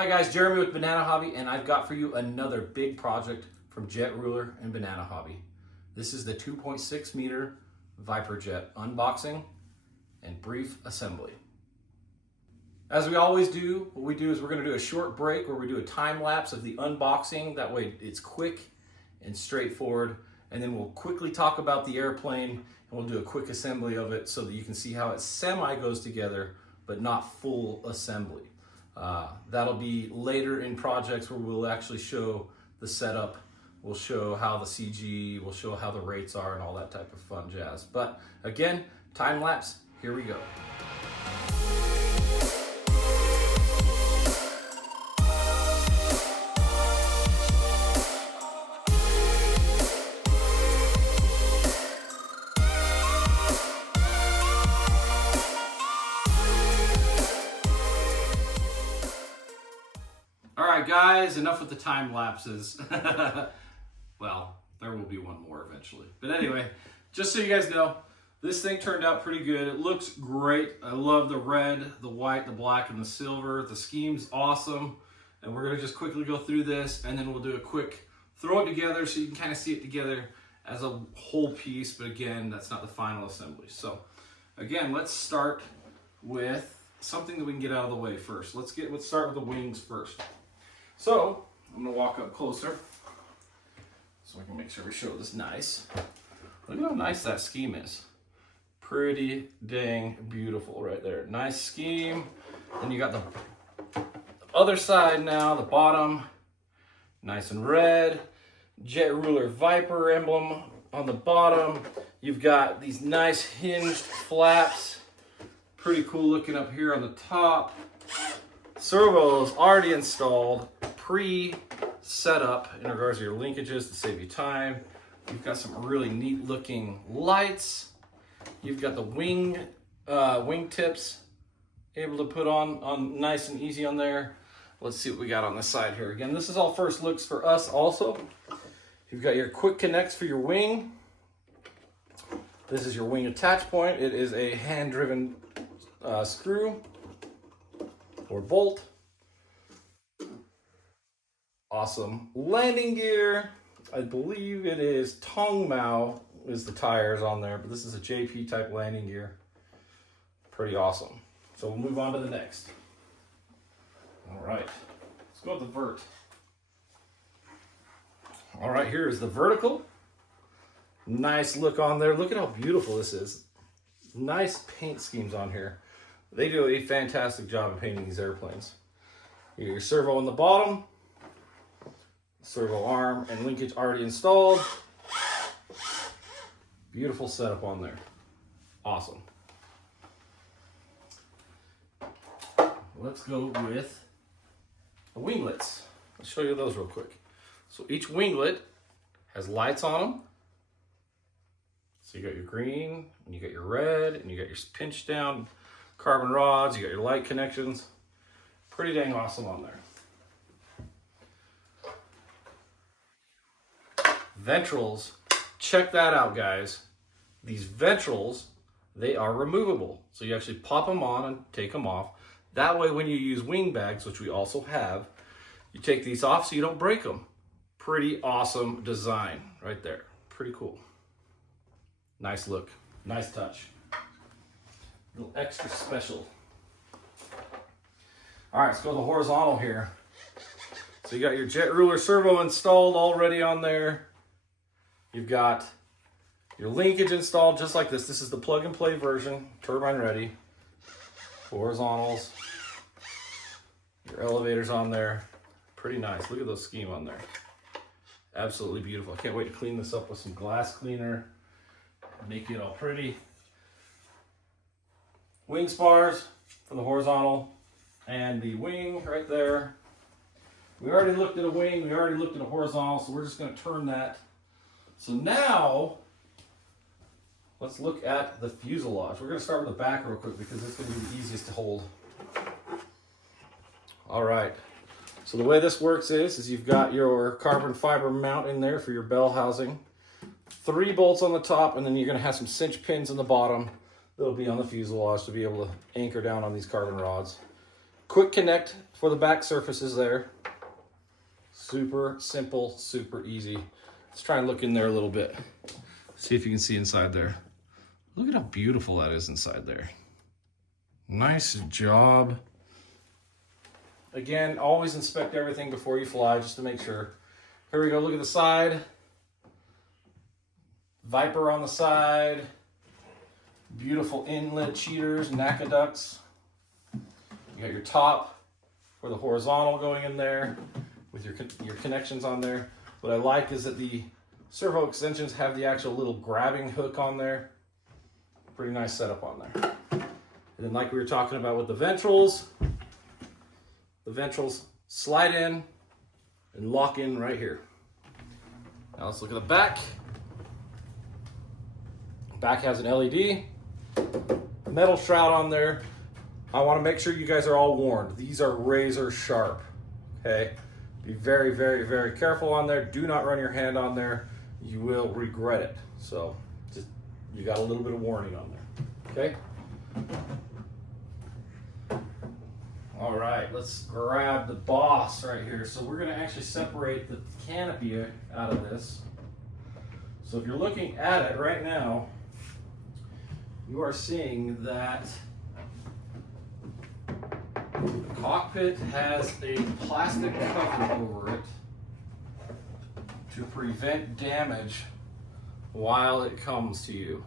Hi guys, Jeremy with Banana Hobby, and I've got for you another big project from JetRuler and Banana Hobby. This is the 2.6 meter ViperJet unboxing and brief assembly. As we always do, what we do is we're going to do a short break where we do a time lapse of the unboxing. That way it's quick and straightforward, and then we'll quickly talk about the airplane and we'll do a quick assembly of it so that you can see how it semi goes together but not full assembly. That'll be later in projects where we'll actually show the setup, we'll show how the CG, we'll show how the rates are and all that type of fun jazz. But again, time lapse, here we go. All right, guys, enough with the time lapses. Well, there will be one more eventually. But anyway, just so you guys know, this thing turned out pretty good. It looks great. I love the red, the white, the black, and the silver. The scheme's awesome. And we're gonna just quickly go through this, and then we'll do a quick throw it together so you can kind of see it together as a whole piece. But again, that's not the final assembly. So again, let's start with something that we can get out of the way first. Let's start with the wings first. So I'm gonna walk up closer so I can make sure we show this nice. Look at how nice that scheme is. Pretty dang beautiful right there. Nice scheme. Then you got the other side now, the bottom, nice and red. JetRuler Viper emblem on the bottom. You've got these nice hinged flaps. Pretty cool looking up here on the top. Servos already installed, pre-set up in regards to your linkages to save you time. You've got some really neat looking lights. You've got the wing tips able to put on nice and easy on there. Let's see what we got on this side here. Again, this is all first looks for us also. You've got your quick connects for your wing. This is your wing attach point. It is a hand-driven screw or bolt. Awesome landing gear. I believe it is Tongmao is the tires on there, but this is a JP type landing gear. Pretty awesome. So we'll move on to the next. All right, let's go with the vert. All right, here is the vertical. Nice look on there. Look at how beautiful this is. Nice paint schemes on here. They do a fantastic job of painting these airplanes. You got your servo on the bottom, servo arm and linkage already installed. Beautiful setup on there. Awesome. Let's go with the winglets. Let's show you those real quick. So each winglet has lights on them. So you got your green, and you got your red, and you got your pinch down carbon rods, you got your light connections. Pretty dang awesome on there. Ventrals, check that out, guys. These ventrals, they are removable. So you actually pop them on and take them off. That way when you use wing bags, which we also have, you take these off so you don't break them. Pretty awesome design right there. Pretty cool. Nice look, nice touch. A little extra special. All right, let's go to the horizontal here. So you got your JetRuler servo installed already on there. You've got your linkage installed just like this. This is the plug and play version, turbine ready. Horizontals. Your elevators on there. Pretty nice. Look at those scheme on there. Absolutely beautiful. I can't wait to clean this up with some glass cleaner. Make it all pretty. Wing spars for the horizontal and the wing right there. We already looked at a wing, we already looked at a horizontal, so we're just going to turn that. So now, let's look at the fuselage. We're going to start with the back real quick because it's going to be the easiest to hold. All right, so the way this works is you've got your carbon fiber mount in there for your bell housing. 3 bolts on the top, and then you're going to have some cinch pins in the bottom that'll be on the fuselage to be able to anchor down on these carbon rods. Quick connect for the back surfaces there. Super simple, super easy. Let's try and look in there a little bit. See if you can see inside there. Look at how beautiful that is inside there. Nice job. Again, always inspect everything before you fly just to make sure. Here we go, look at the side. Viper on the side. Beautiful inlet cheaters, NACA ducts. You got your top for the horizontal going in there with your connections on there. What I like is that the servo extensions have the actual little grabbing hook on there. Pretty nice setup on there. And then like we were talking about with the ventrals slide in and lock in right here. Now let's look at the back. Back has an LED, metal shroud on there. I want to make sure you guys are all warned. These are razor sharp, okay? Be very, very, very careful on there. Do not run your hand on there. You will regret it. So just, you got a little bit of warning on there, okay? All right, let's grab the boss right here. So we're gonna actually separate the canopy out of this. So if you're looking at it right now, you are seeing that the cockpit has a plastic cover over it to prevent damage while it comes to you.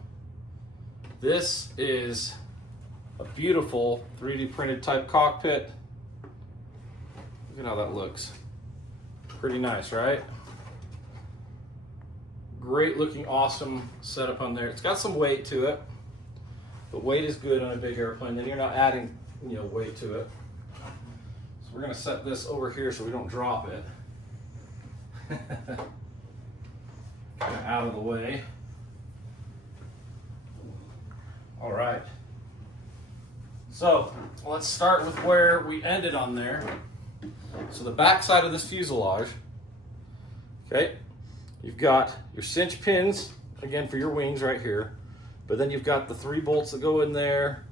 This is a beautiful 3D printed type cockpit. Look at how that looks. Pretty nice, right? Great looking, awesome setup on there. It's got some weight to it, but weight is good on a big airplane. Then you're not adding, weight to it. So we're gonna set this over here so we don't drop it. Kind of out of the way. All right. So let's start with where we ended on there. So the back side of this fuselage, okay, you've got your cinch pins, again for your wings right here, but then you've got the 3 bolts that go in there,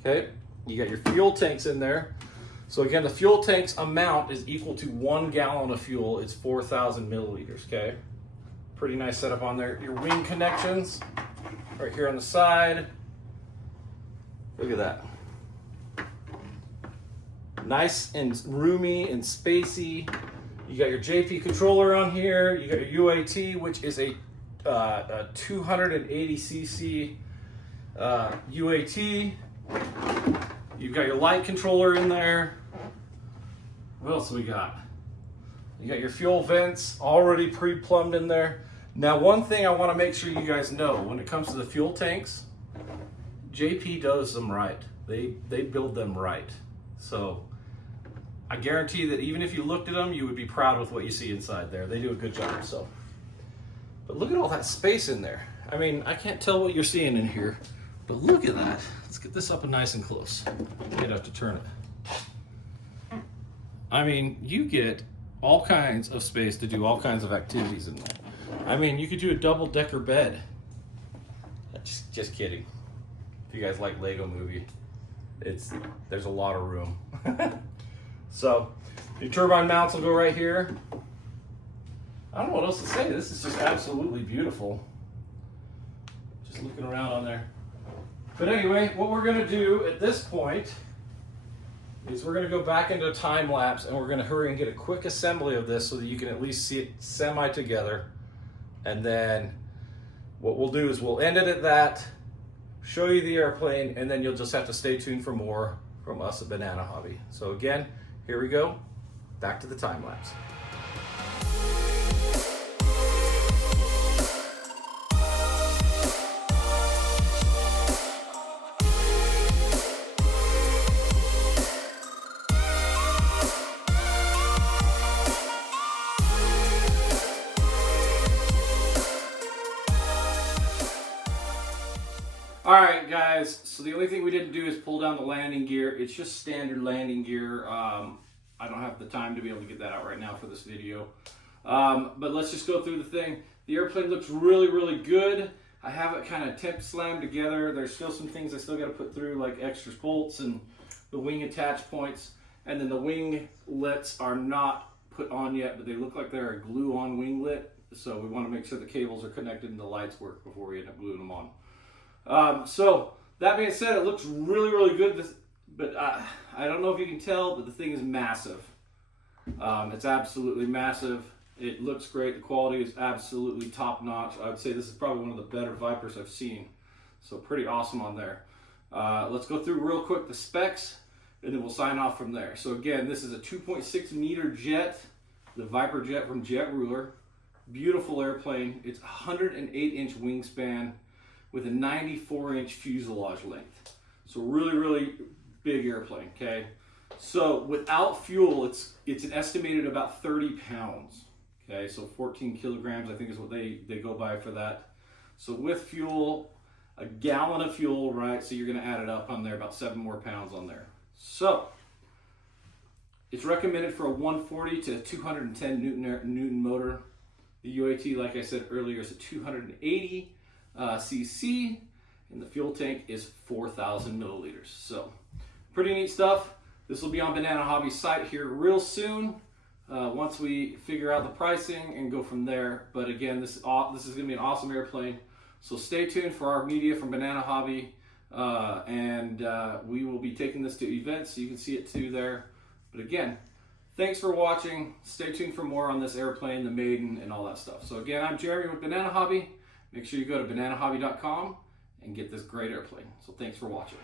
okay? You got your fuel tanks in there. So again, the fuel tank's amount is equal to 1 gallon of fuel. It's 4,000 milliliters, okay? Pretty nice setup on there. Your wing connections right here on the side. Look at that. Nice and roomy and spacey. You got your JP controller on here. You got your UAT, which is a 280cc UAT. You've got your light controller in there. What else do we got? You got your fuel vents already pre-plumbed in there. Now, one thing I want to make sure you guys know, when it comes to the fuel tanks, JP does them right. They build them right. So I guarantee that even if you looked at them, you would be proud with what you see inside there. They do a good job. So, but look at all that space in there. I mean, I can't tell what you're seeing in here, but look at that. Let's get this up and nice and close. You'd have to turn it. I mean, you get all kinds of space to do all kinds of activities in there. I mean, you could do a double-decker bed. Just kidding. If you guys like Lego Movie, there's a lot of room. So your turbine mounts will go right here. I don't know what else to say. This is just absolutely beautiful. Just looking around on there. But anyway, what we're gonna do at this point is we're gonna go back into a time lapse and we're gonna hurry and get a quick assembly of this so that you can at least see it semi together. And then what we'll do is we'll end it at that, show you the airplane, and then you'll just have to stay tuned for more from us at Banana Hobby. So again, here we go, back to the time lapse. Alright guys, so the only thing we didn't do is pull down the landing gear. It's just standard landing gear. I don't have the time to be able to get that out right now for this video. But let's just go through the thing. The airplane looks really, really good. I have it kind of temp slammed together. There's still some things I still got to put through, like extra bolts and the wing attach points, and then the winglets are not put on yet, but they look like they're a glue-on winglet. So we want to make sure the cables are connected and the lights work before we end up gluing them on. So that being said, it looks really, really good. But I don't know if you can tell, but the thing is massive. It's absolutely massive. It looks great. The quality is absolutely top notch. I would say this is probably one of the better Vipers I've seen. So pretty awesome on there. Let's go through real quick the specs, and then we'll sign off from there. So again, this is a 2.6 meter jet, the ViperJet from JetRuler. Beautiful airplane. It's 108-inch wingspan with a 94-inch fuselage length. So really, really big airplane, okay? So without fuel, it's an estimated about 30 pounds, okay? So 14 kilograms, I think is what they go by for that. So with fuel, a gallon of fuel, right? So you're gonna add it up on there, about 7 more pounds on there. So it's recommended for a 140 to 210 Newton motor. The UAT, like I said earlier, is a 280 cc, and the fuel tank is 4,000 milliliters. So pretty neat stuff. This will be on Banana Hobby's site here real soon, once we figure out the pricing and go from there. But again, this is going to be an awesome airplane. So stay tuned for our media from Banana Hobby, and we will be taking this to events, so you can see it too there. But again, thanks for watching. Stay tuned for more on this airplane, the Maiden, and all that stuff. So again, I'm Jeremy with Banana Hobby. Make sure you go to bananahobby.com and get this great airplane. So thanks for watching.